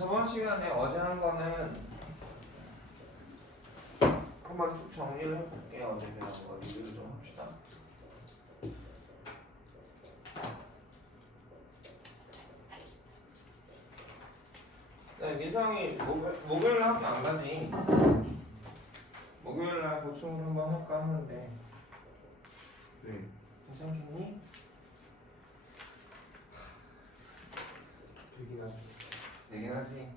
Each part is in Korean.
저번 시간에 어제 한 거는 한번 쭉 정리를 해볼게요. 어제 배운 거 리뷰를 좀 합시다. 네, 민성이 목요일날 학교 안 가지? 목요일날 보충을 한번 할까 하는데 네. 괜찮겠니? 되긴 하죠. 되긴 하지.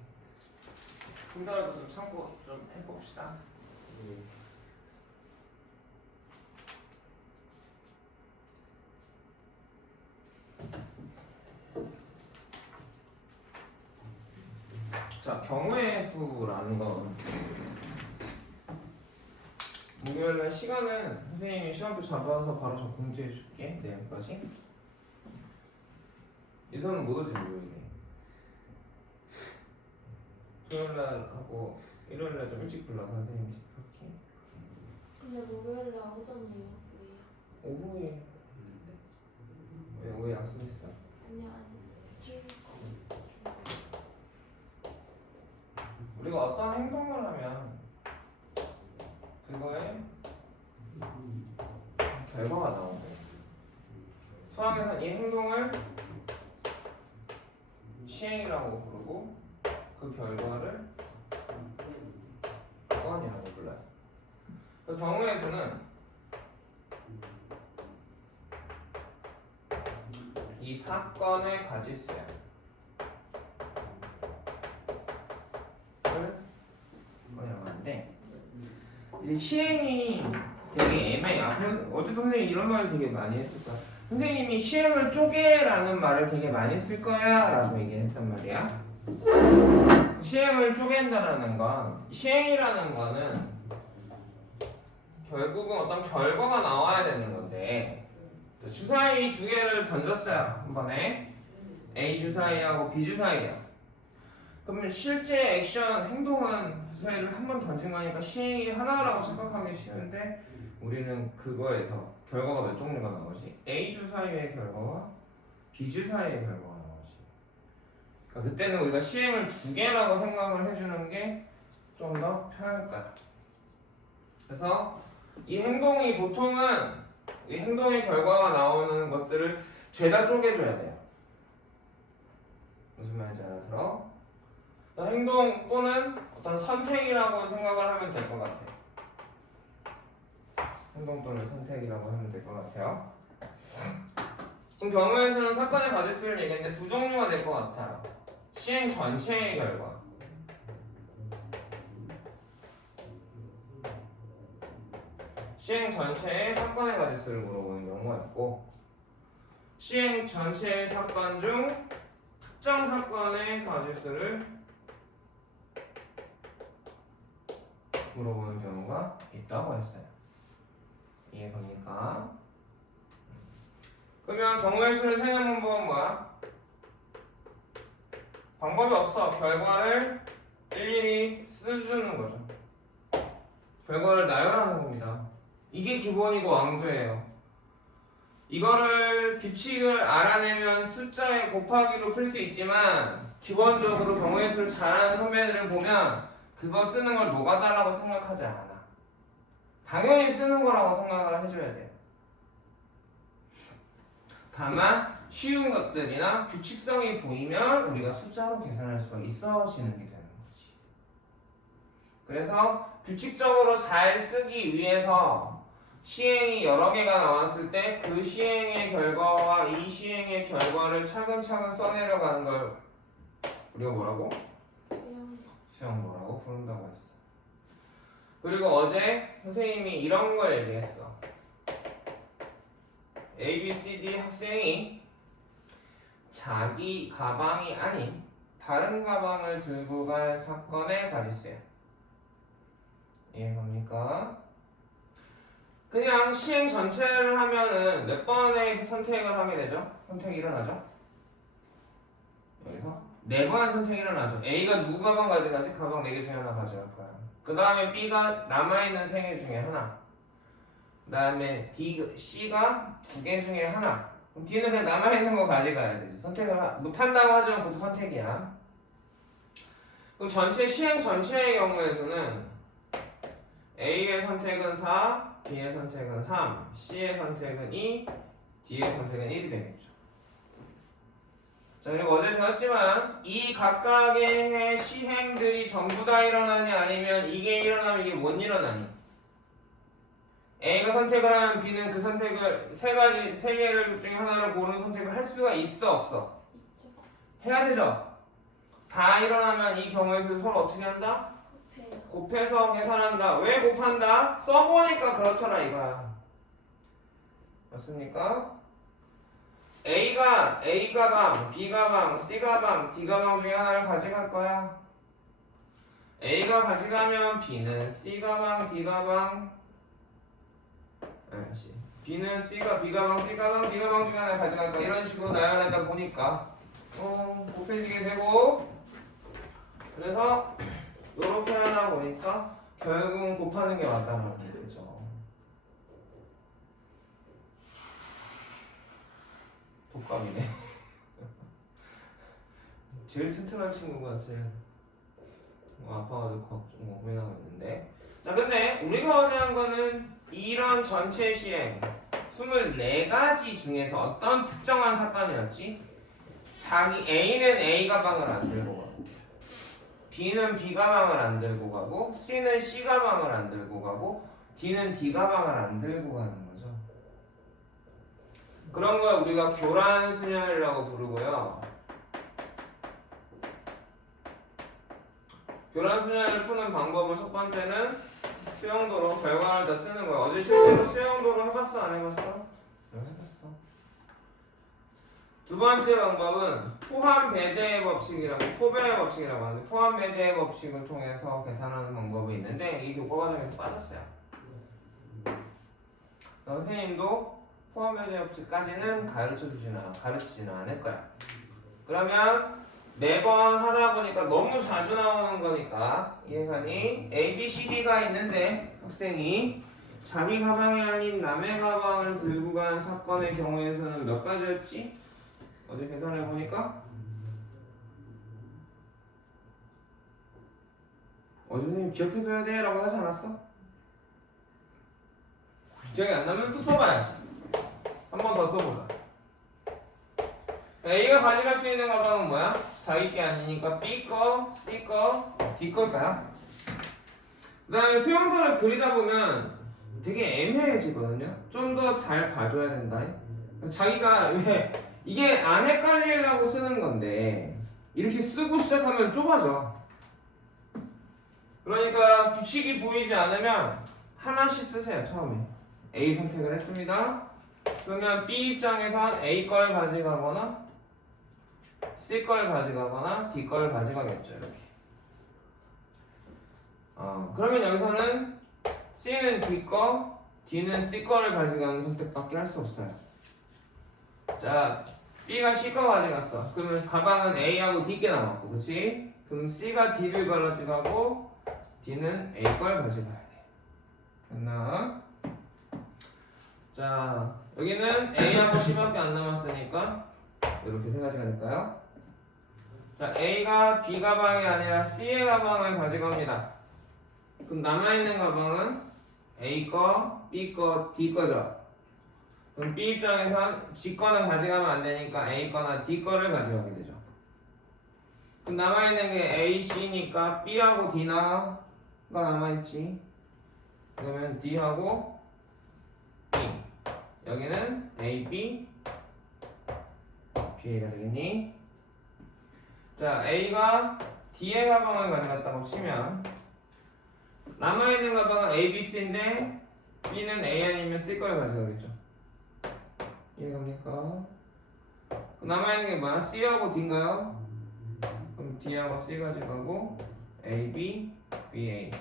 힘들어도 좀 참고 좀 해봅시다. 네. 자, 경우의 수라는 건 목요일날 시간은 선생님이 시간표 잡아서 바로 좀 공지해 줄게. 내일까지. 이거는 못 오지 목요일에. 토요일날 하고 일요일날 좀 일찍 불러서 선생님이 그렇게. 근데 목요일날 오전이에요. 왜요? 오후에 왜 오후에 약속했어? 아니 튀울 거. 우리가 어떤 행동을 하면 그거에 결과가 나오고 수학에서는 이 행동을 시행이라고 부르고 그 결과를 사건이라고 불러요. 그 경우의 수는 이 사건의 가지수야. 뭐냐고 하는데 이제 시행이 되게 애매해. 어제도 선생님이 이런 말을 되게 많이 했을 거야. 선생님이 시행을 쪼개라는 말을 되게 많이 쓸 거야 라고 얘기했단 말이야. 시행을 쪼갠다라는 건 시행이라는 거는 결국은 어떤 결과가 나와야 되는 건데 주사위 두 개를 던졌어요. 한 번에 A 주사위하고 B 주사위야. 그러면 실제 액션 행동은 주사위를 한 번 던진 거니까 시행이 하나라고 생각하기 쉬운데 우리는 그거에서 결과가 몇 종류가 나오지? A 주사위의 결과와 B 주사위의 결과가 나오지. 그러니까 그때는 우리가 시행을 두 개라고 생각을 해주는 게 좀 더 편할 거야. 그래서 이 행동이 보통은 이 행동의 결과가 나오는 것들을 죄다 쪼개줘야 돼요. 무슨 말인지 알아들어? 행동 또는 어떤 선택이라고 생각을 하면 될 것 같아요. 행동 또는 선택이라고 하면 될 것 같아요. 그럼 경우에서는 사건의 가지수를 얘기했는데 두 종류가 될 것 같아요. 시행 전체의 결과. 시행 전체의 사건의 가지수를 물어보는 경우가 있고 시행 전체의 사건 중 특정 사건의 가지수를 물어보는 경우가 있다고 했어요. 이해갑니까? 그러면 경우의 수를 세는 방법은 뭐야? 방법이 없어. 결과를 일일이 써주는 거죠. 결과를 나열하는 겁니다. 이게 기본이고 왕도예요. 이거를 규칙을 알아내면 숫자에 곱하기로 풀 수 있지만 기본적으로 경우의 수를 잘하는 선배들을 보면 그거 쓰는 걸 노가다라고 생각하지 않아. 당연히 쓰는 거라고 생각을 해줘야 돼요. 다만 쉬운 것들이나 규칙성이 보이면 우리가 숫자로 계산할 수가 있어지는 게 되는 거지. 그래서 규칙적으로 잘 쓰기 위해서 시행이 여러 개가 나왔을 때 그 시행의 결과와 이 시행의 결과를 차근차근 써내려가는 걸 우리가 뭐라고? 수영도라고 부른다고 했어. 그리고 어제 선생님이 이런 걸 얘기했어. A, B, C, D 학생이 자기 가방이 아닌 다른 가방을 들고 갈 사건의 가지수야. 이해갑니까? 그냥 시행 전체를 하면은 몇 번의 선택을 하게 되죠? 선택이 일어나죠? 여기서 4번의 선택이 일어나죠. A가 누구 가방 가져가지? 가방 4개 중에 하나 가져갈 거야. 그 다음에 B가 남아있는 3개 중에 하나. 그 다음에 C가 2개 중에 하나. 그럼 D는 그냥 남아있는 거 가져가야 되지. 선택을 못한다고 하지만 그것도 선택이야. 그럼 전체 시행 전체의 경우에서는 A의 선택은 4, B의 선택은 3, C의 선택은 2, D의 선택은 1이 되겠죠. 자, 그리고 어제 배웠지만 이 각각의 시행들이 전부 다 일어나니 아니면 이게 일어나면 이게 못 일어나니? A가 선택을 하면 B는 그 선택을 세 개를 중에 하나를 고르는 선택을 할 수가 있어 없어? 해야 되죠. 다 일어나면 이 경우에서 서로 어떻게 한다? 곱해요. 곱해서 계산한다. 왜 곱한다? 써보니까 그렇더라 이거야. 맞습니까? A 가방, B 가방, C 가방, D 가방 중에 하나를 가져갈 거야. A가 가져가면 B는 C 가방, D 가방, B는 B 가방, C 가방, D 가방 중에 하나를 가져갈 거야. 이런 식으로 나열하다 보니까 곱해지게 되고, 그래서 이렇게 하다 보니까 결국은 곱하는 게 맞다는 거죠. 독감이네. 제일 튼튼한 친구가 제일 아파가지고 좀 고민하고 있는데. 자, 근데 우리가 어제 한 거는 이런 전체 시행 24가지 중에서 어떤 특정한 사건이었지? 자기 A는 A 가방을 안 들고 가고, B는 B 가방을 안 들고 가고, C는 C 가방을 안 들고 가고, D는 D 가방을 안 들고 가는 거죠. 그런 걸 우리가 교란순열이라고 부르고요. 교란순열을 푸는 방법은 첫 번째는 수용도로 결과를 다 쓰는 거야. 어제 실제로 수용도로 해봤어? 안 해봤어? 해봤어. 두 번째 방법은 포함 배제의 법칙이라고, 포배의 법칙이라고 하는데, 포함 배제의 법칙을 통해서 계산하는 방법이 있는데 이 교과 과정에서 빠졌어요. 선생님도 포함 배제 법칙까지는 가르치지는 않을 거야. 그러면 매번 하다 보니까 너무 자주 나오는 거니까 이해가니? A, B, C, D가 있는데 학생이 자기 가방이 아닌 남의 가방을 들고 간 사건의 경우에서는 몇 가지였지? 어제 계산해 보니까 어제 선생님 기억해둬야 돼 라고 하지 않았어? 기억이 안 나면 또 써봐야지. 한 번 더 써보자. A가 가져갈 수 있는 가방은 뭐야? 자기 게 아니니까 B 거, C 거, D 거일까요? 그 다음에 수용도를 그리다 보면 되게 애매해지거든요. 좀 더 잘 봐줘야 된다. 자기가 왜 이게 안 헷갈리려고 쓰는 건데 이렇게 쓰고 시작하면 좁아져. 그러니까 규칙이 보이지 않으면 하나씩 쓰세요. 처음에 A 선택을 했습니다. 그러면 B 입장에선 A 걸 가져가거나 C 걸 가져가거나 D 걸 가져가겠죠. 이렇게. 그러면 여기서는 C는 D 거, D는 C 거를 가져가는 선택밖에 할 수 없어요. 자, B가 C 거 가져갔어. 그러면 가방은 A하고 D 게 남았고, 그렇지? 그럼 C가 D를 가져가고 D는 A 걸 가져가야 돼. 됐나? 자, 여기는 A하고 C밖에 안 남았으니까 이렇게 세 가지가 될까요? 자, A가 B 가방이 아니라 C의 가방을 가져갑니다. 그럼 남아있는 가방은 A 거, B 거, D 거죠. 그럼 B 입장에선 G 거는 가져가면 안 되니까 A 거나 D 거를 가져가게 되죠. 그럼 남아있는 게 A, C니까 B하고 D가 남아있지. 그러면 D하고 B. 여기는 A, B, B가 되겠니? 자, A가 D의 가방을 가져갔다고 치면 남아있는 가방은 A, B, C인데 B는 A 아니면 C 거를 가져가겠죠. 이해갑니까? 남아있는 게 뭐야? C하고 D인가요? 그럼 D하고 C 가져가고 A, B, B, A.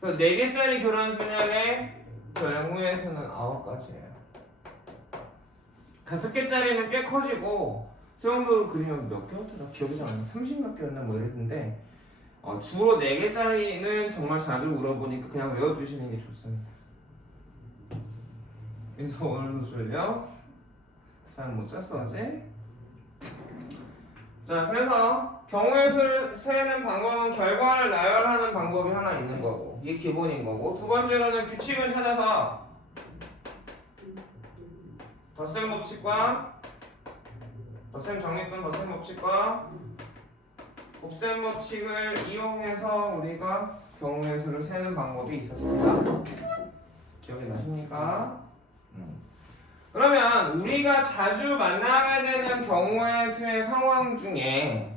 그래서 4개짜리 교란순열의 경우의 수는 9가지예요. 5개짜리는 꽤 커지고 수용도를 그리면 몇 개였더라? 기억이 잘 안 나. 30몇 개였나 뭐 이랬는데 주로 4개짜리는 정말 자주 물어보니까 그냥 외워두시는 게 좋습니다. 그래서 오늘도 졸려? 잘 못 잤어 어제? 자, 그래서 경우의 수를 세는 방법은 결과를 나열하는 방법이 하나 있는 거고 이게 기본인 거고 두 번째로는 규칙을 찾아서 덧셈 법칙과 덧셈 정리권 덧셈 법칙과 곱셈 법칙을 이용해서 우리가 경우의 수를 세는 방법이 있었습니다. 기억이 나십니까? 그러면 우리가 자주 만나게 되는 경우의 수의 상황 중에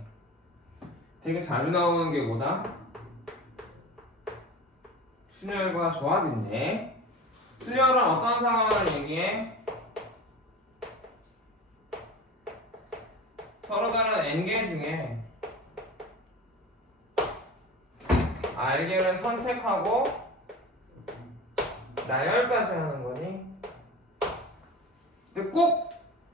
되게 자주 나오는 게 뭐다? 순열과 조합인데 순열은 어떤 상황을 얘기해? 서로 다른 n개 중에 r개를 선택하고 나열까지 하는 거니? 근데 꼭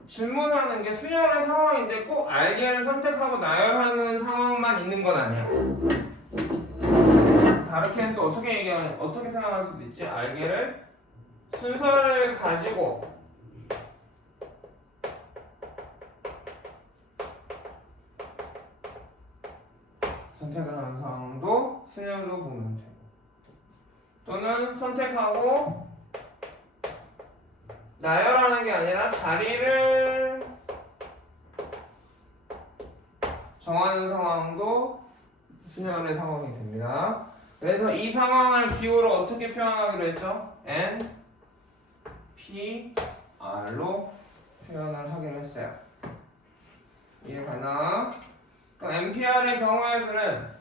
질문하는 게 순열의 상황인데 꼭 r개를 선택하고 나열하는 상황만 있는 건 아니야. 다르게는 또 어떻게 생각할 수도 있지? r개를 순서를 가지고 선택을 하는 상황도 순열로 보면 되고 또는 선택하고 나열하는 게 아니라 자리를 정하는 상황도 순열의 상황이 됩니다. 그래서 이 상황을 기호로 어떻게 표현하기로 했죠? N, P, R로 표현을 하기로 했어요. 이해가나? 그럼 NPR의 경우의 수는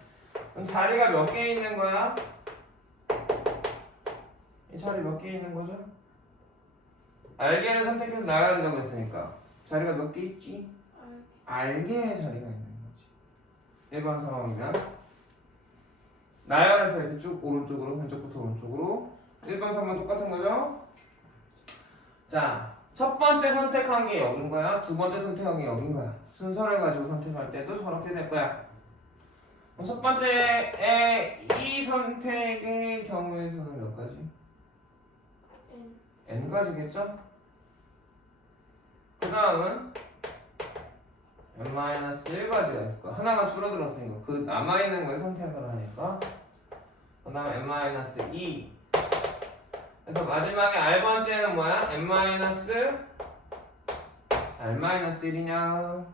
자리가 몇 개 있는 거야? 이 자리 몇 개 있는 거죠? R개를 선택해서 나열한다고 했으니까 자리가 몇 개 있지? R개의 자리가 있는 거지. 일반 상황이면 나열해서 이렇게 쭉 오른쪽으로 왼쪽부터 오른쪽으로 일반 상황은 똑같은 거죠? 자, 첫 번째 선택한 게 여긴 거야. 두 번째 선택한 게 여긴 거야. 순서를 가지고 선택할 때도 저렇게 될 거야. 첫 번째의 이 선택의 경우의 수는 몇 가지? n 가지겠죠? 그 다음은 n-1가지가 있을 거야. 하나가 줄어들었으니까 그 남아있는 거에 선택을 하니까 그 다음에 n-2 그래서 마지막에 r번째는 뭐야? n-r-1이냐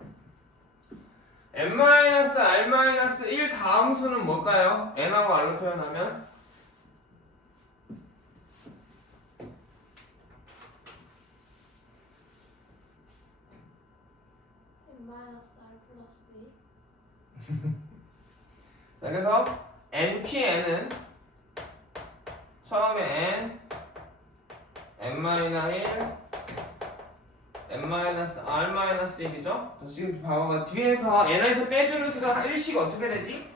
n-r-1 다음 수는 뭘까요? n하고 r로 표현하면 자, 그래서 npn은 처음에 n-1 n-r-1이죠? 지금 봐봐 뒤에서 n에서 빼주는 수가 1씩 어떻게 되지?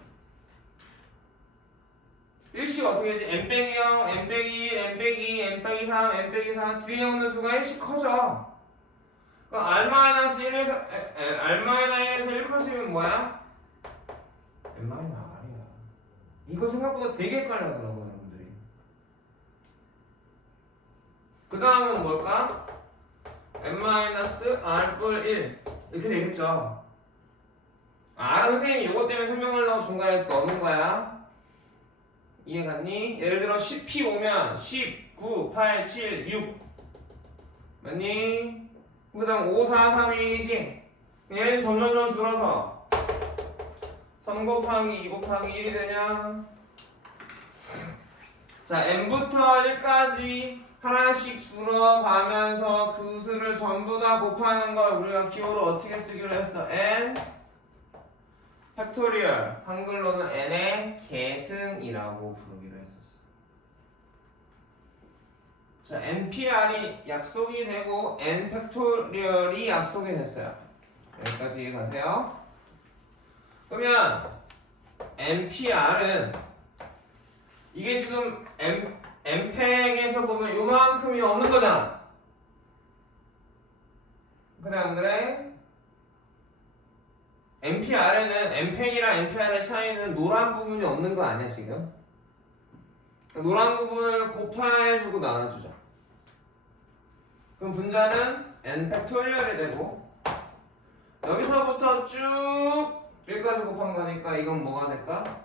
1씩 어떻게 되지? n-0, n-1, n-2, n-3, n-4 뒤에 오는 수가 1씩 커져. 그럼 r-1에서 r-1에서 1 커지면 뭐야? n-r이야. 이거 생각보다 되게 헷갈리더라고요, 여러분들이. 그 다음은 뭘까? n-r+1 이렇게 되겠죠. 선생님이 이것 때문에 설명하려고 중간에 넣는 거야. 이해갔니? 예를 들어 10p 오면 10, 9, 8, 7, 6 맞니? 그 다음 5, 4, 3, 2이지? 얘는 점점점 줄어서 3 곱하기 2 곱하기 1이 되냐? 자, n부터 1까지 하나씩 줄어가면서 그 수를 전부 다 곱하는 걸 우리가 기호로 어떻게 쓰기로 했어? n 팩토리얼 한글로는 n의 계승이라고 부르기로 했었어. 자, npr이 약속이 되고 n 팩토리얼이 약속이 됐어요. 여기까지 이해가세요? 그러면 npr은 이게 지금 n팩에서 보면 요만큼이 없는 거잖아. 그래 안 그래? npr에는 n팩이랑 npr의 차이는 노란 부분이 없는 거 아니야 지금? 노란 부분을 곱해주고 나눠주자. 그럼 분자는 n 팩토리얼이 되고 여기서부터 쭉 1까지 곱한 거니까 이건 뭐가 될까?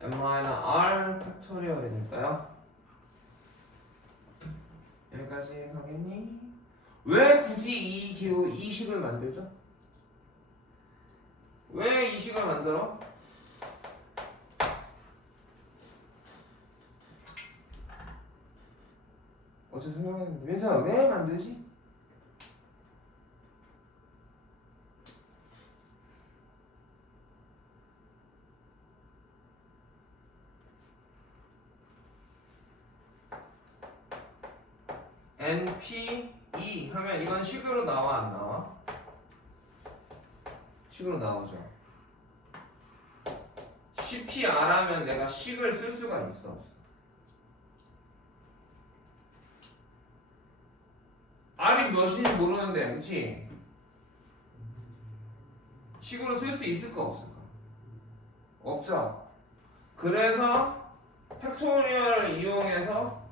n-r 팩토리얼이 될까요? 여기까지 가겠니? 왜 굳이 이 식을 만들죠? 왜 이 식을 만들어? 어제 설명했는데 민서야 왜 만들지? NP2 하면 이건 식으로 나와 안 나와? 식으로 나오죠. CPR 하면 내가 식을 쓸 수가 있어 없어? R이 몇인지 모르는데 그치? 식으로 쓸 수 있을까 없을까? 없죠. 그래서 팩토리얼을 이용해서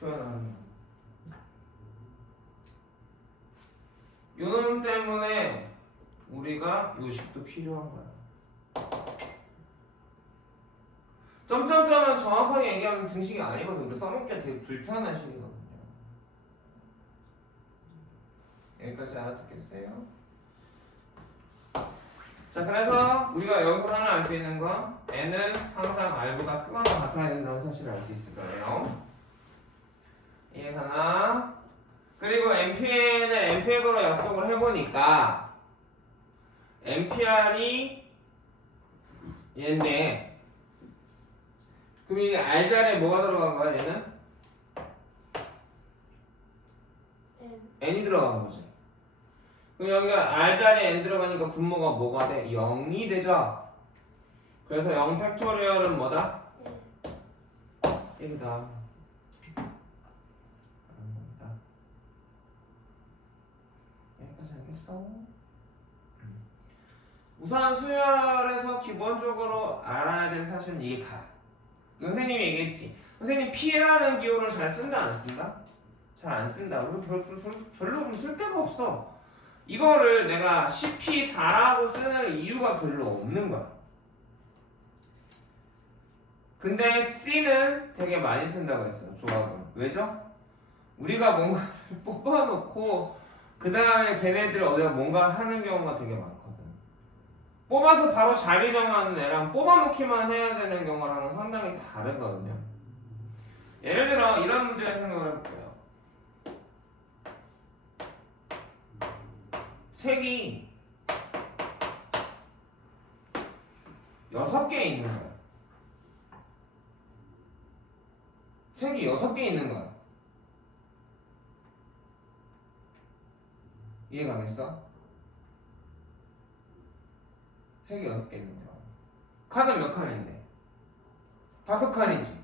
표현하는 거야. 요 놈 때문에 우리가 요식도 필요한 거야. 점점점은 정확하게 얘기하면 등식이 아니거든. 우리 써먹기가 되게 불편한 식이거든요. 여기까지 알아듣겠어요? 자, 그래서 우리가 여기서 하나 알 수 있는 건 n은 항상 r보다 크거나 같아야 된다는 사실을 알 수 있을 거예요. 이해가나? 그리고 NPN을 NPX로 약속을 해보니까 NPR이 얘인데 그럼 이게 R 자리에 뭐가 들어간 거야 얘는? N이 들어간 거지. 그럼 여기가 R 자리에 N 들어가니까 분모가 뭐가 돼? 0이 되죠? 그래서 0 팩토리얼은 뭐다? 1이다. 여기까지 알겠어? 우선 수열에서 기본적으로 알아야 될 사실은 이게 다. 선생님이 얘기했지. 선생님 P라는 기호를 잘 쓴다 안 쓴다? 잘 안 쓴다. 별로 쓸 데가 없어. 이거를 내가 CP4라고 쓰는 이유가 별로 없는 거야. 근데 C는 되게 많이 쓴다고 했어요. 조합은. 왜죠? 우리가 뭔가를 뽑아놓고 그 다음에 걔네들 어디가 뭔가 하는 경우가 되게 많거든. 뽑아서 바로 자리 정하는 애랑 뽑아놓기만 해야 되는 경우랑은 상당히 다르거든요. 예를 들어 이런 문제를 생각을 해볼게요. 색이 6개 있는 거야. 색이 6개 있는 거야. 이해가겠어? 색이 6개 있는 거야. 칸은 몇 칸인데? 5칸이지.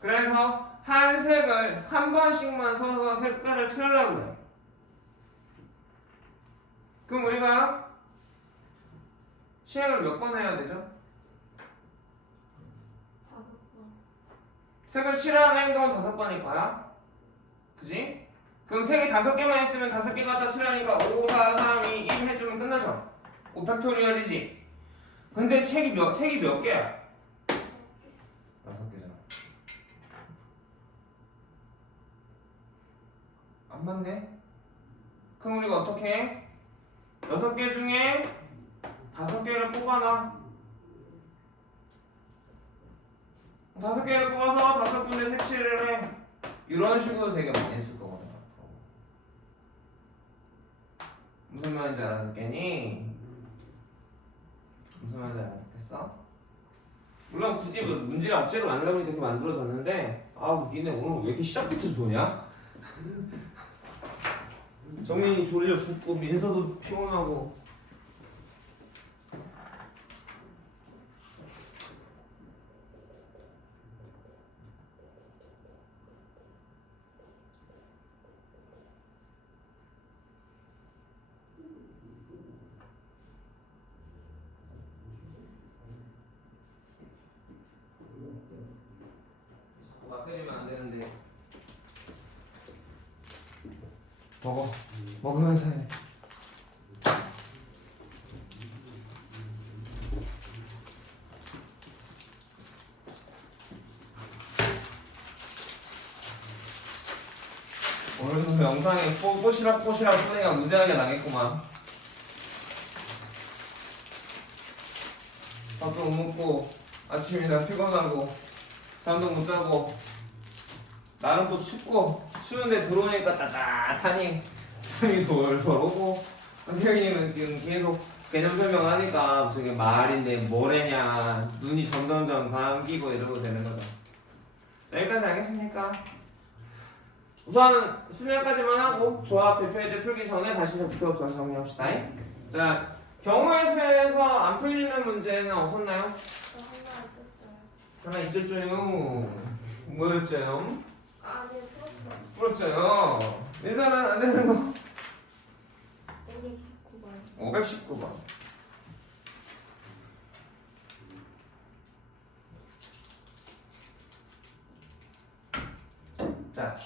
그래서 한 색을 한 번씩만 써서 색깔을 칠하려고 해. 그럼 우리가 시행을 몇 번 해야 되죠? 5번. 색을 칠하는 행동은 5번일 거야. 그지? 그럼 색이 5개만 있으면 5개 갖다 칠하니까 5, 4, 3, 2, 1 해주면 끝나죠? 5팩토리얼이지. 근데 색이 몇 개야? 6개잖아. 안 맞네? 그럼 우리가 어떻게 해? 6개 중에 5개를 뽑아놔. 5개를 뽑아서 5군데 색칠을 해. 이런 식으로 되게 많이 쓸 거거든. 무슨 말인지 알아듣겠니? 무슨 말인지 알아듣겠어? 물론 굳이 문제를 억지로 만들어 보니까 이렇게 만들어졌는데 아 니네 오늘 왜 이렇게 시작부터 좋냐? 정민이 졸려 죽고 민서도 피곤하고 막 때리면 안 되는데 먹으면서 해. 오늘도 영상에 뽀시락 소리가 무지하게 나겠구만. 밥도 못 먹고 아침이라 피곤하고 잠도 못 자고 나는 또 춥고 추운데 들어오니까 따뜻하니 잠이 돌돌 오고 선생님은 지금 계속 개념 설명하니까 저게 말인데 뭐래냐 눈이 점점점 감기고 이러고 되는 거죠. 자, 여기까지 알겠습니까? 우선 수면까지만 하고 조합 대표해제 풀기 전에 다시 정리합시다. 자, 경우의 수에서 안 풀리는 문제는 없었나요? 저 하나 뜯어요. 하나 있었죠요. 뭐였죠? 아, 네, 풀었어요. 풀었죠. 인사는 안 되는 거. 519번. 519번. 자,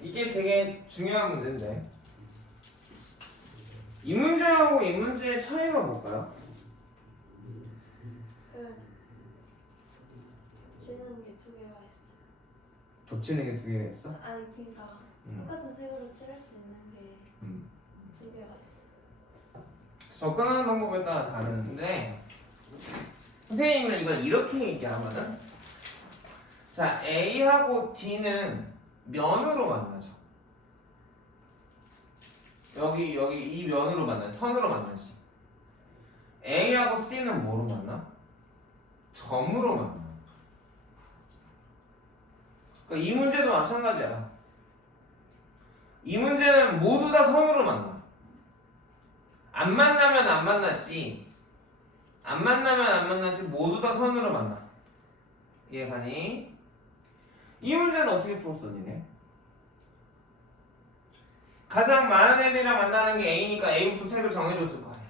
이게 되게 중요한 문제인데 이 문제하고 이 문제의 차이가 뭘까요? 겹치는 게 두 개가 있어. 겹치는 게 두 개가 있어? 아니, 그러니까 똑같은 색으로 칠할 수 있는 게 두 개가 있어. 접근하는 방법에 따라 다르는데 선생님은 이걸 이렇게 얘기하거든. 자, A하고 D는 면으로 만나죠. 여기 이 면으로 만나, 선으로 만나지. A하고 C는 뭐로 만나? 점으로 만나. 그러니까 이 문제도 마찬가지야. 이 문제는 모두 다 선으로 만나. 안 만나면 안 만났지. 안 만나면 안 만났지. 모두 다 선으로 만나. 이해가니? 이 문제는 어떻게 풀었어, 니네? 가장 많은 애들이랑 만나는 게 A니까 A부터 색을 정해줬을 거 아니야.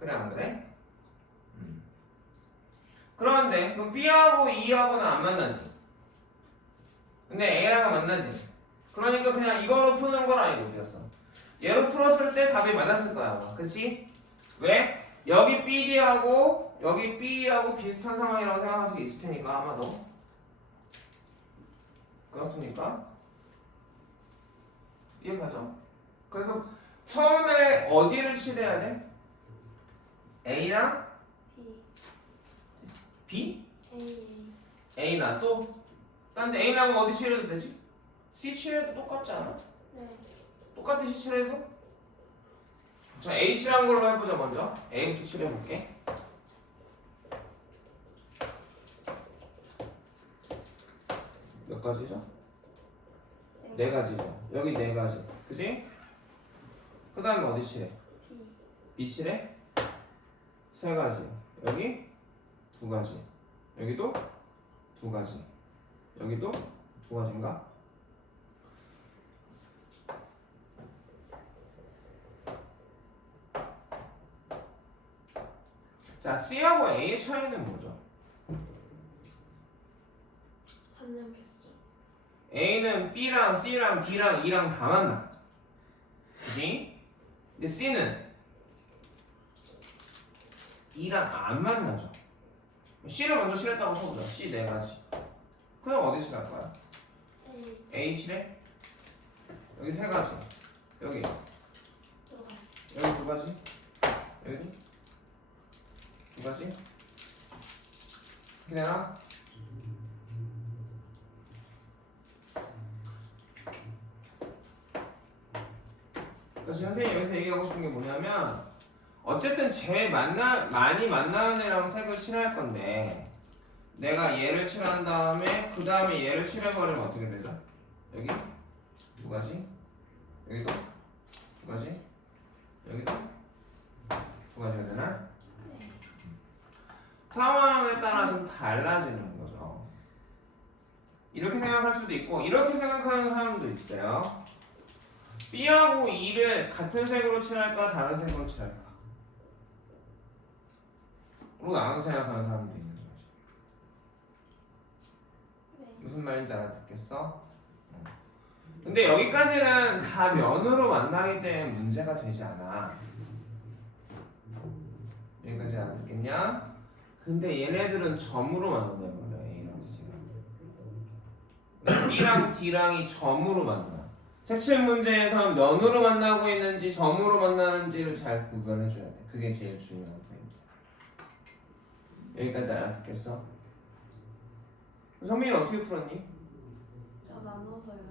그래, 안 그래? 그런데 그럼 B하고 E하고는 안 만나지. 근데 A하고 만나지. 그러니까 그냥 이거로 푸는 거라 이거였어. 얘로 풀었을 때 답이 맞았을 거야, 아마. 그치? 왜? 여기 BD하고 여기 B하고 비슷한 상황이라고 생각할 수 있을 테니까 아마도. 그렇습니까? 이해가죠? 그래서 처음에 어디를 칠해야 돼? A랑 B. B? A. A나 또? 딴데 A랑 어디 칠해도 되지? C 칠해도 똑같지 않아? 네. 똑같이 칠해도? 자, A 칠한 걸로 해보자 먼저. A부터 칠해볼게. 몇 가지죠? 네 가지죠. 여기 네 가지. 그지? 그 다음에 어디 칠해? B. B 칠해? 세 가지. 여기 두 가지. 여기도 두 가지. 여기도 두 가지인가? 자, C하고 A의 차이는 뭐죠? 단념했죠. A는 B랑 C랑 D랑 E랑 다 만나. 그지? 근데 C는 E랑 안 만나죠. C를 먼저 칠했다고 쳐보자. C 네 가지. 그럼 어디 칠할 거야? A. A 칠해? 여기 세 가지. 여기 들어가. 여기 두 가지. 여기 두 가지. 그냥 그래서 선생님이 여기서 얘기하고 싶은 게 뭐냐면 어쨌든 제일 많이 만나는 애랑 색을 칠할 건데 내가 얘를 칠한 다음에 그 다음에 얘를 칠해버리면 어떻게 되죠? 여기 두 가지, 여기도 두 가지, 여기도 두 가지가 되나? 네. 상황에 따라 좀 달라지는 거죠. 이렇게 생각할 수도 있고 이렇게 생각하는 사람도 있어요. B하고 E를 같은 색으로 칠할까 다른 색으로 칠할까? 그리고 안 생각하는 사람도 있는 거지. 네. 무슨 말인지 알아듣겠어? 근데 여기까지는 다 면으로 만나기 때문에 문제가 되지 않아. 여기까지 알았겠냐? 근데 얘네들은 점으로 만난단 말이야. A랑 C랑 B랑 D랑이 점으로 만나. 색칠 문제에서 면으로 만나고 있는지 점으로 만나는지를 잘 구별해줘야 돼. 그게 제일 중요한 포인트. 여기까지 알아듣겠어? 성민이 어떻게 풀었니? 저 나눠서요.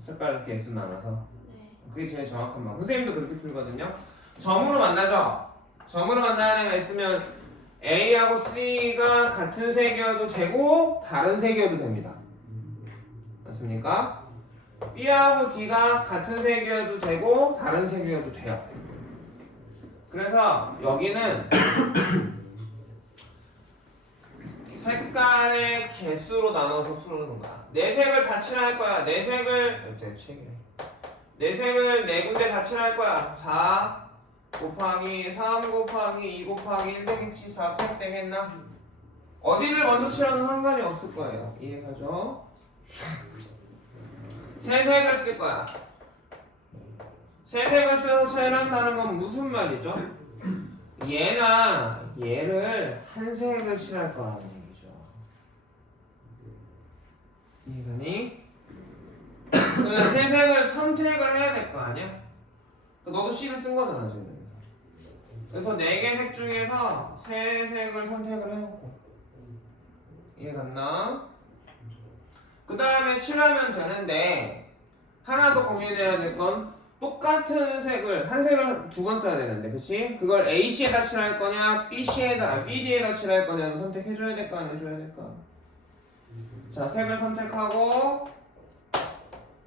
색깔 개수 나눠서. 네. 그게 제일 정확한 방법. 선생님도 그렇게 풀거든요. 점으로 만나죠. 점으로 만나는 애가 있으면 A하고 C가 같은 색이어도 되고 다른 색이어도 됩니다. 맞습니까? B하고 D가 같은 색이어도 되고 다른 색이어도 돼요. 그래서 여기는 색깔의 개수로 나눠서 푸는 거야. 네 색을 다 칠할 거야. 네 색을 네 색을 네 군데 다 칠할 거야. 4 곱하기 3 곱하기 2 곱하기 1 되겠지. 4팩 되겠나? 어디를 먼저 칠하는 상관이 없을 거예요. 이해가죠? 세 색을 쓸 거야. 세 색을 쓰고 칠한다는 건 무슨 말이죠? 얘나 얘를 한 색을 칠할 거라는 얘기죠. 이해가니? 그러면 세 색을 선택을 해야 될 거 아니야? 너도 C를 쓴 거잖아 지금. 그래서 4개 색 중에서 3색을 선택을 해놓고. 이해갔나? 그 다음에 칠하면 되는데 하나 더 고민해야 될 건 똑같은 색을 한 색을 2번 써야 되는데, 그치? 그걸 AC에다 칠할 거냐 BD에다 칠할 거냐는 선택해줘야 될까 안 해줘야 될까? 자, 색을 선택하고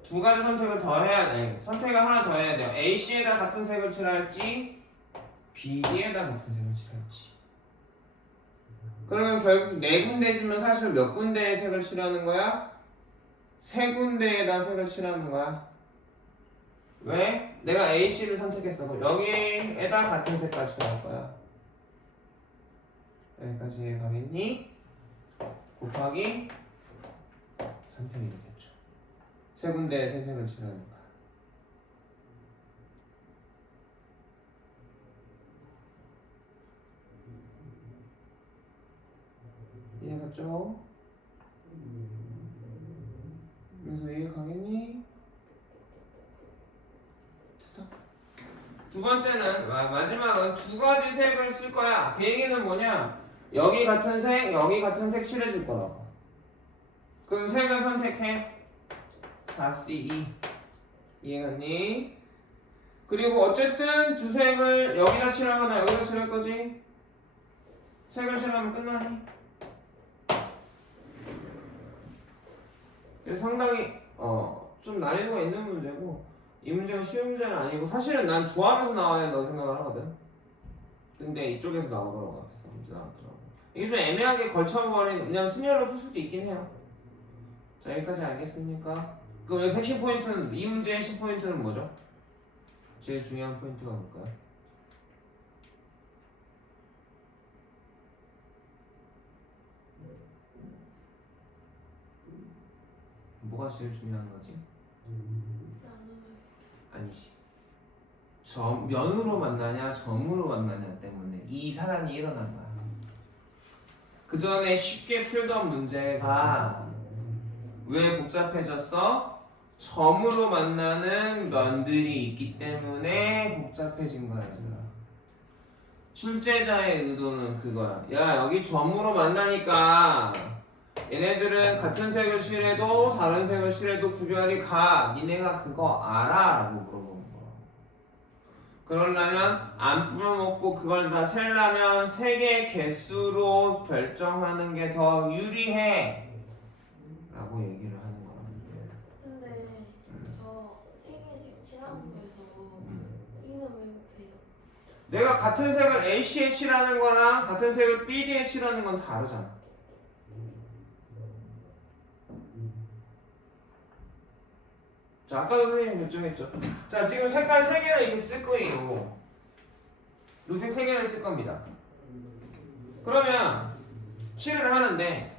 2가지 선택을 더 해야 돼. 선택을 하나 더 해야 돼요. AC에다 같은 색을 칠할지 BD에다 같은 색을 칠할지. 그러면 결국 4군데지만 사실 몇 군데의 색을 칠하는 거야? 3군데에다 색을 칠하는 거야. 왜? 내가 AC를 선택했어. 그럼 여기에다 같은 색깔 칠할 거야. 여기까지 가겠니? 곱하기 선택이 되겠죠. 3군데에 3색을 칠하니까. 이해갔죠? 그래서 이해 가겠니? 됐어. 두 번째는 마지막은 2가지 색을 쓸 거야. 그 얘기는 뭐냐? 여기 같은 색, 여기 같은 색 칠해줄 거라고. 그럼 색을 선택해. 4C2. 이해갔니? 그리고 어쨌든 2색을 여기다 칠하거나 여기다 칠할 거지? 색을 칠하면 끝나니? 상당히 좀 난이도가 있는 문제고, 이 문제가 쉬운 문제는 아니고, 사실은 난 조합에서 나와야 된다고 생각을 하거든. 근데 이쪽에서 나오더라고. 앞에서 문제 나왔더라고. 이게 좀 애매하게 걸쳐버린, 그냥 순열로 풀 수도 있긴 해요. 자, 여기까지 알겠습니까? 그럼 여기 핵심 포인트는, 이 문제의 핵심 포인트는 뭐죠? 제일 중요한 포인트가 뭘까요? 뭐가 제일 중요한 거지? 아니지. 면으로 만나냐 점으로 만나냐 때문에 이 사단이 일어난 거야. 그 전에 쉽게 풀던 문제가 왜 복잡해졌어? 점으로 만나는 면들이 있기 때문에 복잡해진 거야, 얘들아. 출제자의 의도는 그거야. 야, 여기 점으로 만나니까 얘네들은 같은 색을 칠해도 다른 색을 칠해도 구별이 가. 니네가 그거 알아? 라고 물어보는 거야. 그러려면 안 뿌려먹고 그걸 다 셀려면 색의 개수로 결정하는 게 더 유리해. 라고 얘기를 하는 거야. 근데 저 3개씩 칠하는 거에서 이는 왜 못해요? 내가 같은 색을 AC에 칠하는 거랑 같은 색을 BD에 칠하는 건 다르잖아. 자, 아까도 선생님이 결정했죠. 자, 지금 색깔 3개를 이렇게 쓸 거예요. 루색 3개를 쓸 겁니다. 그러면 칠을 하는데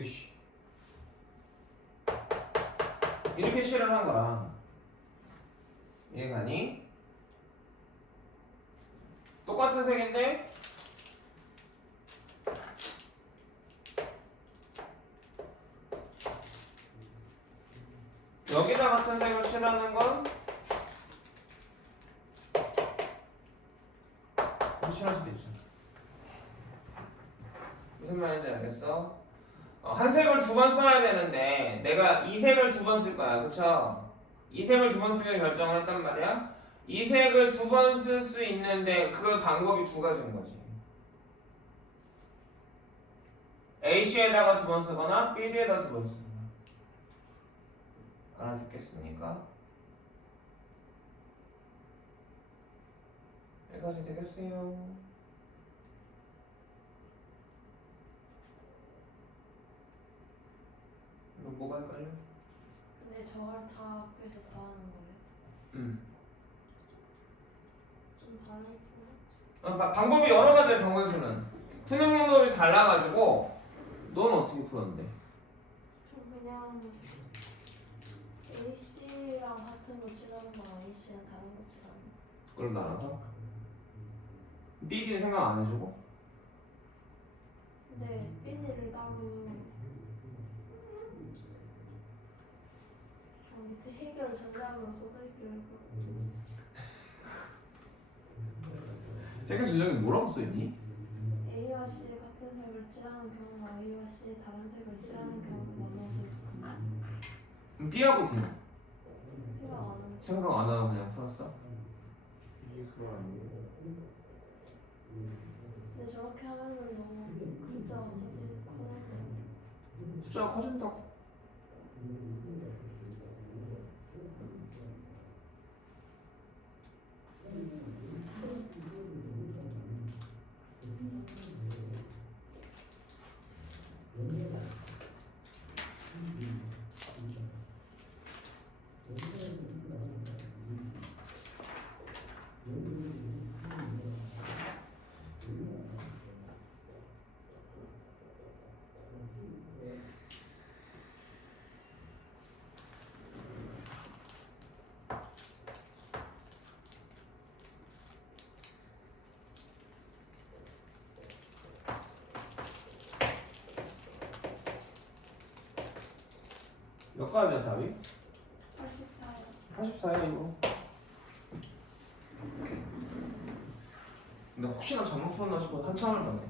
으씨. 이렇게 실을 한 거라. 이해가니? 똑같은 색인데 여기다 같은 색을 칠하는 건 이렇게 칠할 수도 있죠. 무슨 말인지 알겠어? 한 색을 두 번 써야 되는데 내가 이 색을 두 번 쓸 거야, 그쵸? 이 색을 두 번 쓰기로 결정을 했단 말이야. 이 색을 두 번 쓸 수 있는데 그 방법이 두 가지인 거지. AC에다가 두 번 쓰거나 BD에다 두 번 쓰거나. 알아듣겠습니까? 여기까지 되겠어요? 이거 뭐가 헷갈려? 근데 저걸 다 학교에서 다 하는 거예요? 응. 좀 다르구나. 방법이 여러 가지야, 병원수는. 푸는 방법이 달라가지고 넌 어떻게 풀었는데? 저 그냥 A씨랑 같은 거 칠하는 거랑 A씨랑 다른 거 칠하는 거. 그걸 나눠서? BD는 생각 안 해주고? 근데 B를 따로 저 밑에 해결 전략으로 써져 있길래 그렇게 했어. 해결 전략이 뭐라고 써있니? A와 C 같은 색을 칠하는 경우와 A와 C 다른 색을 칠하는 경우를 나눠서 그럼 B하고 D는? 생각 안 하는 거. 생각 안 하고 그냥 풀었어? 이게 그거 아니에요? 근데 저렇게 하면은 너무 숫자가 커지는 숫자가 커진다고. 몇 가지야 답이? 84요. 84야 이거. 근데 혹시나 잘못 풀었나 싶어서 한참을 봤네.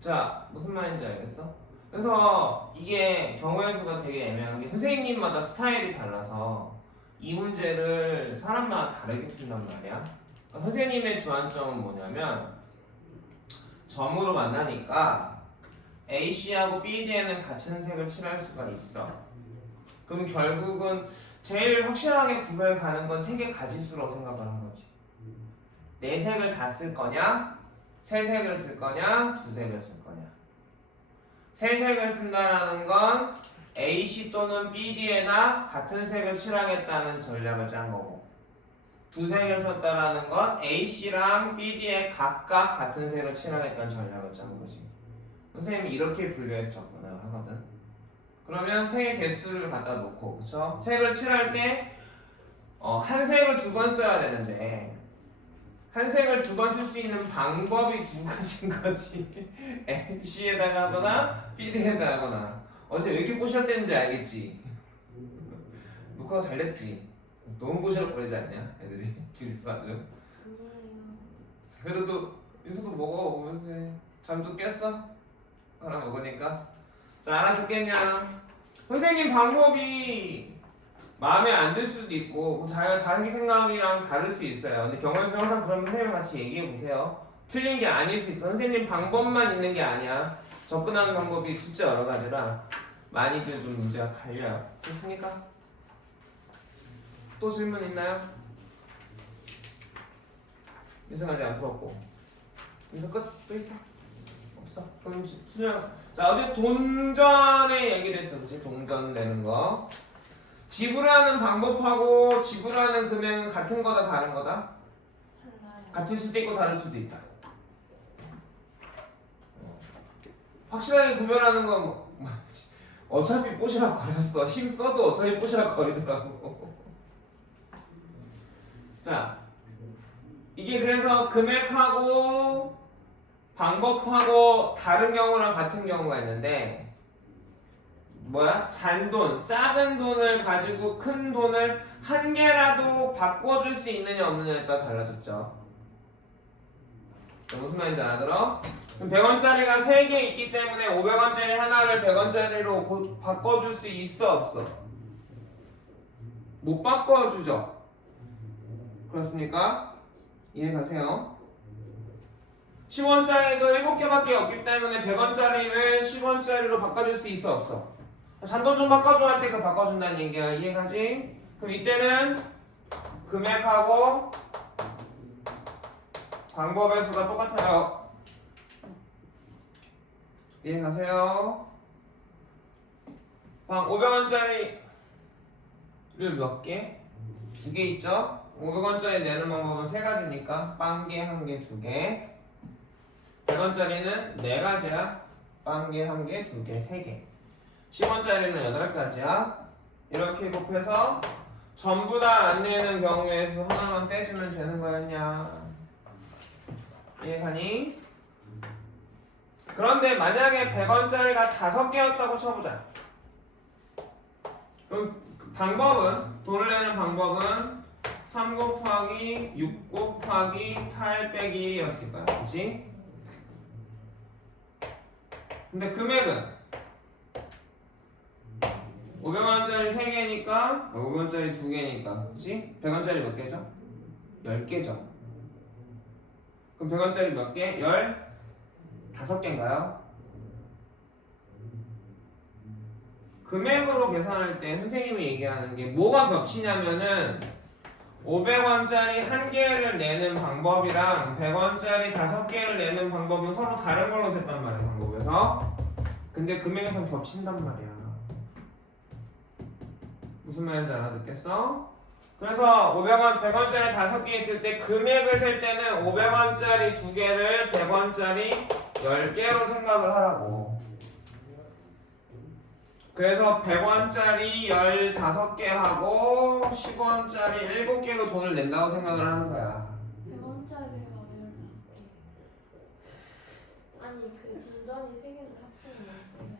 자, 무슨 말인지 알겠어? 그래서 이게 경우의 수가 되게 애매한 게 선생님마다 스타일이 달라서 이 문제를 사람마다 다르게 푼단 말이야. 그러니까 선생님의 주안점은 뭐냐면 점으로 만나니까 AC하고 BD에는 같은 색을 칠할 수가 있어. 그럼 결국은 제일 확실하게 구별 가는 건 세 개 가지수라고 생각을 한 거지. 네 색을 다 쓸 거냐? 세 색을 쓸 거냐? 두 색을 쓸 거냐? 세 색을 쓴다라는 건 AC 또는 BD에다 같은 색을 칠하겠다는 전략을 짠 거고, 두 색을 썼다라는 건 AC랑 BD에 각각 같은 색을 칠하겠다는 전략을 짠 거지. 선생님이 이렇게 분류해서 접근을 하거든. 그러면 색의 개수를 갖다 놓고, 그쵸? 색을 칠할 때 한 색을 두 번 써야 되는데 한 색을 두 번 쓸 수 있는 방법이 두 가지인 거지. AC에다가 하거나 BD에다 하거나. 어제 왜 이렇게 꼬시락대는지 알겠지? 녹화가 잘 됐지? 너무 꼬시락거리지 않냐? 애들이 둘이서 아주. 아니에요. 그래도 또 윤서도 먹어보면서 잠도 깼어? 하나 먹으니까. 자, 알아듣겠냐? 선생님 방법이 마음에 안 들 수도 있고 자기 생각이랑 다를 수 있어요. 근데 경우에서 항상 그런 선생님과 같이 얘기해 보세요. 틀린 게 아닐 수 있어. 선생님 방법만 있는 게 아니야. 접근하는 방법이 진짜 여러 가지라 많이들 좀 문제가 갈려요. 됐습니까? 또 질문 있나요? 인성 아직 안 풀었고. 인성 끝? 또 있어? 없어? 그럼 수냥. 자, 어제 동전의 얘기를 했어. 그치? 동전 내는 거. 지불하는 방법하고 지불하는 금액은 같은 거다 다른 거다? 달라요. 같을 수도 있고 다를 수도 있다. 확실하게 구별하는 건 어차피 뽀시락 거렸어. 힘 써도 어차피 뽀시락 거리더라고. 자, 이게 그래서 금액하고 방법하고 다른 경우랑 같은 경우가 있는데 뭐야? 잔돈, 작은 돈을 가지고 큰 돈을 한 개라도 바꿔줄 수 있느냐 없느냐에 따라 달라졌죠. 무슨 말인지 알아들어? 100원짜리가 3개 있기 때문에 500원짜리 하나를 100원짜리로 바꿔줄 수 있어 없어? 못 바꿔주죠. 그렇습니까? 이해가세요? 10원짜리도 7개밖에 없기 때문에 100원짜리를 10원짜리로 바꿔줄 수 있어 없어? 잔돈 좀 바꿔줘 할 때 그 바꿔준다는 얘기야. 이해가지? 그럼 이때는 금액하고 방법의 수가 똑같아요. 이해가세요? 500원짜리를 몇 개? 2개 있죠? 500원짜리 내는 방법은 3가지니까 빵개, 1개, 2개. 100원짜리는 4가지야. 빵개, 1개, 2개, 3개. 10원짜리는 8가지야. 이렇게 곱해서 전부 다 안 내는 경우에서 하나만 빼주면 되는 거였냐? 이해가니? 그런데 만약에 100원짜리가 5개였다고 쳐보자. 그럼 방법은, 돈을 내는 방법은 3 곱하기 6 곱하기 8 빼기 1이었을 거야. 그치? 근데 금액은 500원짜리 3개니까 500원짜리 2개니까 그치? 100원짜리 몇 개죠? 10개죠. 그럼 100원짜리 몇 개? 15개인가요? 금액으로 계산할 때 선생님이 얘기하는 게 뭐가 겹치냐면은 500원짜리 1개를 내는 방법이랑 100원짜리 5개를 내는 방법은 서로 다른 걸로 셌단 말이야, 방법에서. 근데 금액에선 겹친단 말이야. 무슨 말인지 알아듣겠어? 그래서 500원, 100원짜리 5개 있을 때 금액을 셀 때는 500원짜리 2개를 100원짜리 10개로 생각을 하라고. 그래서 100원짜리 15개 하고 10원짜리 7개로 돈을 낸다고 생각을 하는 거야. 100원짜리가 15개. 아니 그 동전이 3개를 합치면 몇 개야?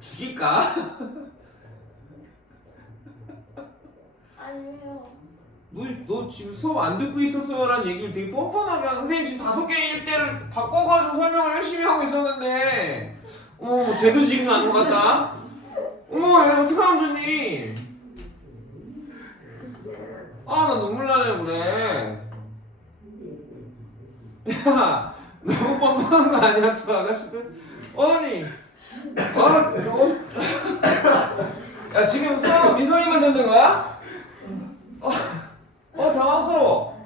죽일까? 아니 왜요? 너 지금 수업 안 듣고 있었어요라는 얘기를 되게 뻔뻔하게 하는. 선생님 지금 5개일 때를 바꿔가지고 설명을 열심히 하고 있었는데 어머 쟤도 지금 안 것 같다. 어머 얘 어떡하면 좋니? 아 나 눈물 나네 그래. 야 너무 뻔뻔한 거 아니야 저 아가씨들? 아니 야 지금 수업 민성이만 듣는 거야? 당황스러워.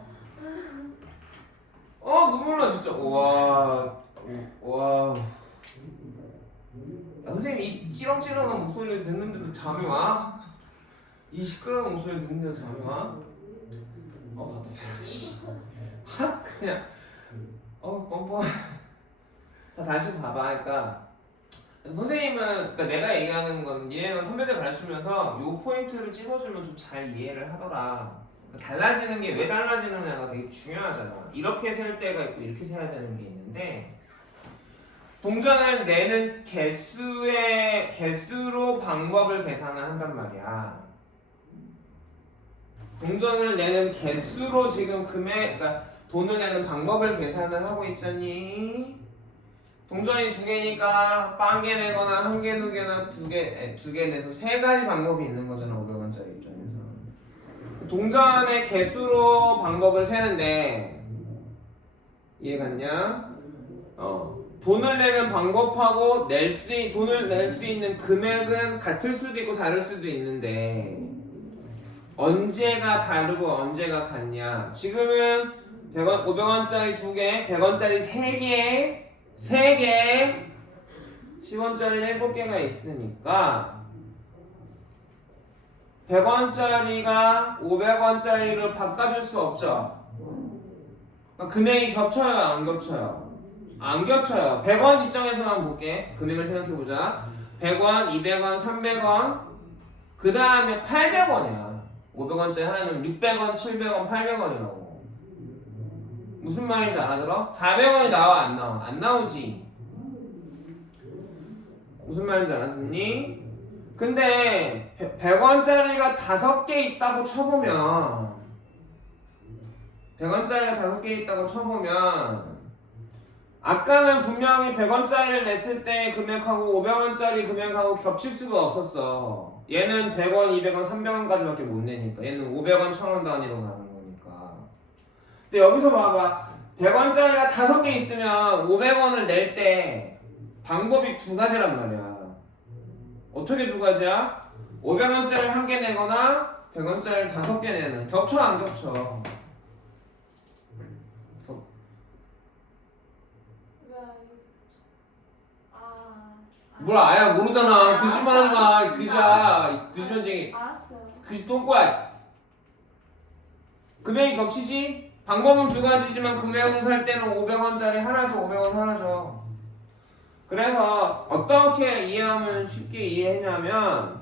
눈물 나 진짜. 와. 야, 선생님 이 찌렁찌렁한 목소리를 듣는데도 잠이 와? 이 시끄러운 목소리를 듣는데도 잠이 와? 답답해. 그냥 뻔뻔. 자 다시 봐봐. 그러니까 선생님은 그러니까 내가 얘기하는 건 얘는 선배들 가르치면서 요 포인트를 찍어주면 좀 잘 이해를 하더라. 달라지는 게 왜 달라지느냐가 되게 중요하잖아. 이렇게 셀 때가 있고 이렇게 세야 되는 게 있는데 동전을 내는 개수로 방법을 계산을 한단 말이야. 동전을 내는 개수로 지금 그러니까 돈을 내는 방법을 계산을 하고 있잖니. 동전이 2개니까 빵개 내거나 1개, 2개나 2개 내서 3가지 방법이 있는 거잖아. 500원짜리 입장에서. 동전의 개수로 방법을 세는데 이해갔냐? 돈을 내는 방법하고 돈을 낼 수 있는 금액은 같을 수도 있고 다를 수도 있는데 언제가 다르고 언제가 같냐? 지금은 100원, 500원짜리 2개, 100원짜리 3개, 10원짜리 7개가 있으니까 100원짜리가 500원짜리를 바꿔줄 수 없죠. 금액이 겹쳐요, 안 겹쳐요? 안 겹쳐요. 100원 입장에서만 볼게. 금액을 생각해보자. 100원, 200원, 300원 그 다음에 800원이야. 500원짜리 하나는 600원, 700원, 800원이라고. 무슨 말인지 알아들어? 400원이 나와 안 나와? 안 나오지. 무슨 말인지 알아듣니? 근데 100원짜리가 5개 있다고 쳐보면 100원짜리가 5개 있다고 쳐보면 아까는 분명히 100원짜리를 냈을 때 금액하고 500원짜리 금액하고 겹칠 수가 없었어. 얘는 100원, 200원, 300원까지밖에 못 내니까 얘는 500원, 1000원 단위로 가는 거니까. 근데 여기서 봐봐. 100원짜리가 5개 있으면 500원을 낼 때 방법이 두 가지란 말이야. 어떻게 두 가지야? 500원짜리 1개 내거나 100원짜리 5개 내는. 겹쳐 안 겹쳐? 뭘 아야 모르잖아. 거짓말 하지 마. 그자. 그지면쟁이. 알았어요. 그지 똥꼬야. 금액이 겹치지? 방법은 두 가지지만 금액을 살 때는 500원짜리 하나 줘. 500원 하나 줘. 그래서 어떻게 이해하면 쉽게 이해했냐면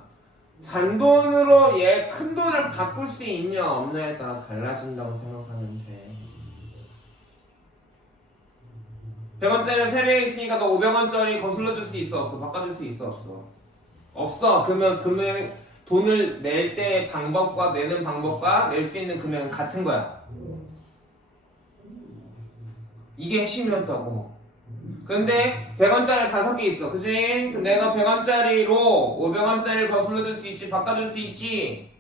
잔돈으로 얘 큰돈을 바꿀 수 있냐 없냐에 따라 달라진다고 생각하면 돼. 100원짜리 3개 있으니까 너 500원짜리 거슬러 줄 수 있어 없어? 바꿔줄 수 있어 없어? 없어. 그러면 금액 돈을 낼 때 방법과 내는 방법과 낼 수 있는 금액은 같은 거야. 이게 핵심이었다고. 근데 100원짜리 5개 있어. 그지? 내가 100원짜리로 500원짜리를 거슬러 줄 수 있지 바꿔줄 수 있지.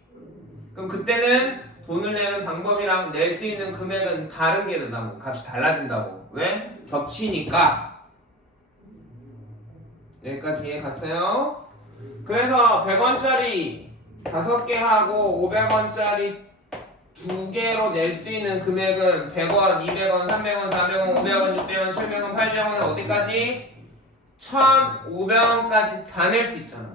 그럼 그때는 돈을 내는 방법이랑 낼 수 있는 금액은 다른 게 된다고. 값이 달라진다고. 왜? 겹치니까. 여기까지 이해 갔어요? 그래서 100원짜리 5개 하고 500원짜리 2개로 낼 수 있는 금액은 100원, 200원, 300원, 400원, 500원, 600원, 700원, 800원 어디까지? 1,500원까지 다 낼 수 있잖아.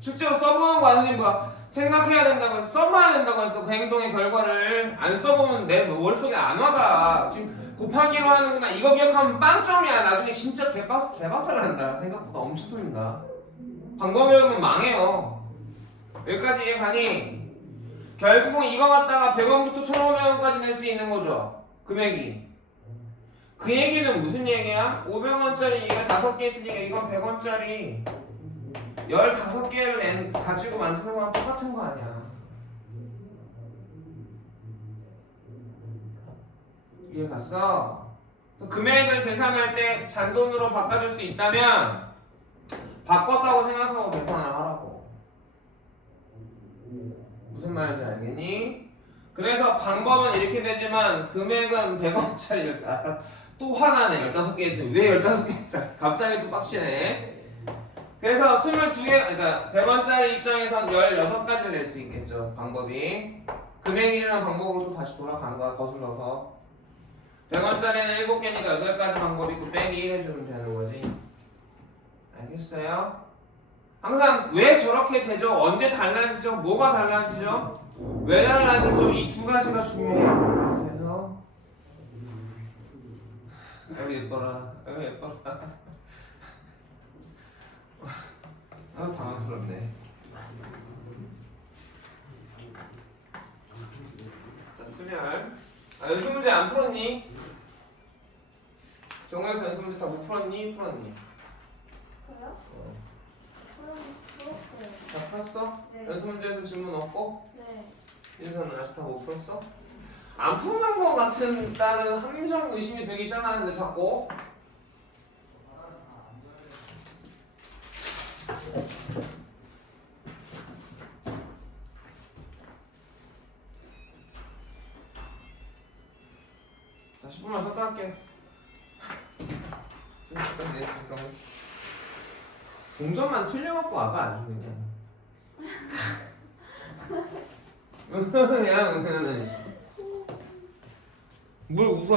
실제로 써보는 거 아니면 뭐야? 생각해야 된다고 해서 써봐야 된다고 해서 그 행동의 결과를 안 써보면 내 머릿속에 안 와가. 지금 곱하기로 하는구나. 이거 기억하면 빵점이야. 나중에 진짜 개박살 난다. 생각보다 엄청 틀린다. 방법 외우면 망해요. 여기까지 이해 가니? 결국은 이거 갖다가 100원부터 1,500원까지 낼 수 있는 거죠. 금액이. 그 얘기는 무슨 얘기야? 500원짜리 얘가 5개 있으니까 이건 100원짜리 15개를 가지고 만드는 거랑 똑같은 거 아니야. 이해 갔어? 금액을 계산할 때 잔돈으로 바꿔줄 수 있다면 바꿨다고 생각하고 계산을 하라고. 무슨 말인지 알겠니? 그래서 방법은 이렇게 되지만 금액은 100원짜리 아까 또 화나네. 15개 했더니 왜 15개? 갑자기 또 빡치네. 그래서 22개, 그러니까 100원짜리 입장에선 16가지를 낼 수 있겠죠. 방법이. 금액이랑 방법으로 또 다시 돌아간 거야. 거슬러서. 100원짜리는 7개니까 8가지 방법이 있고 빼기 1 해주면 되는 거지. 알겠어요? 항상 왜 저렇게 되죠? 언제 달라지죠? 뭐가 달라지죠? 왜 달라지죠? 이 두 가지가 중요해요. 그래서 아유 예뻐라. 아유 예뻐라. 아 당황스럽네. 자 수멸. 연습 문제 안 풀었니? 정우에서 연습 문제 다 못 풀었니? 풀었니? 그래요? 풀었어요. 다 풀었어? 네. 연습 문제에서 질문 없고? 네. 윤서는 아직 다 못 풀었어? 안 푸는 거 같은다는 함정 의심이 되기 시작하는데 자꾸 자 10분만 쉬었다 할게요. 잠깐만. 동전만 틀려갖고 와봐 아주 그냥. 야, 뭘 웃어?